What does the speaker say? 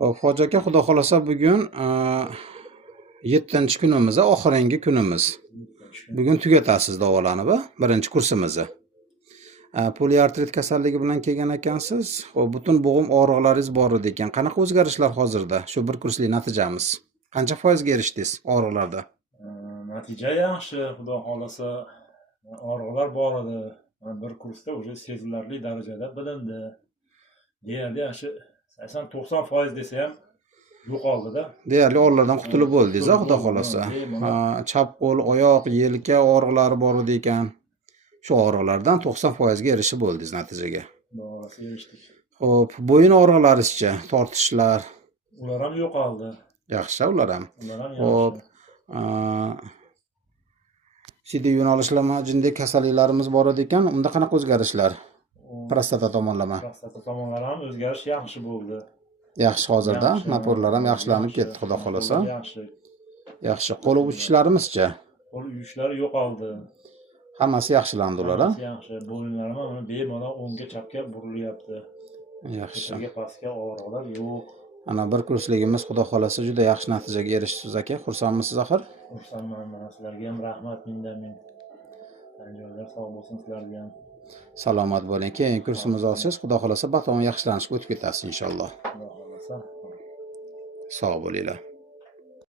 Hoji aka, xudo xolasa bugun 7-kunimiz, oxirgi kunimiz. Bugun tugatasiz davolanib, birinchi kursimizni. Poliartrit kasalligi bilan kelgan ekansiz. Butun bo'g'im og'riqlaringiz bor edi ekan. Qanaqa o'zgarishlar hozirda? Shu bir kurslik natijamiz. Qancha foizga erishdingiz og'riqlarda? Natija yaxshi, xudo xolasa. Og'riqlar bor edi. Bir kursda уже sezilarli darajada bilindi. Deyarli shu 80-90% desa ham yo'qoldi-da. Deyarli og'riqlardan qutulib bo'ldingiz, xudo xolasa. Chap qo'l, oyoq, yelka og'riqlari bor edi ekan. Shu og'riqlardan 90% ga erishib bo'ldingiz natijaga. Doğrusu erishdik. Xo'p, bo'yin og'riqlaringizcha, tortishlar. Ular ham yo'qoldi. Yaxshi, ular ham. Ular ham Xo'p, siddiy yo'nalishlarma jindek kasalliklarimiz bor edi ekan. Unda qanaqa o'zgarishlar? Prostata tomonlama. Prostata tomonlama ham o'zgarish yaxshi bo'ldi. Yaxshi, hozirda naporlar ham yaxshilanib ketdi, xudo xolasa. Yaxshi. Yaxshi. Qo'l uchishlarimizcha? Qo'l uchishlari yo'qoldi. Hammasi yaxshilandi ular, ha? Yaxshi. Bo'yinlarim ham bemalol o'ngga chapga burilyapti. Yaxshi. Ko'chaga pastga og'riqlar yo'q. Ana bir kursligimiz xudo xolasa juda yaxshi natijaga erishdingiz aka. Xursandmisiz axir? Xursandman. Sizlarga ham rahmat mindamin. Joylar sog' bo'lsin sizlarga ham. Salomat bo'ling. Keyingi kursimiz olsangiz, xudo xolasa batamom yaxshilanishga o'tib ketasiz inshaalloh. Xudo xolasa. Sog' bo'linglar.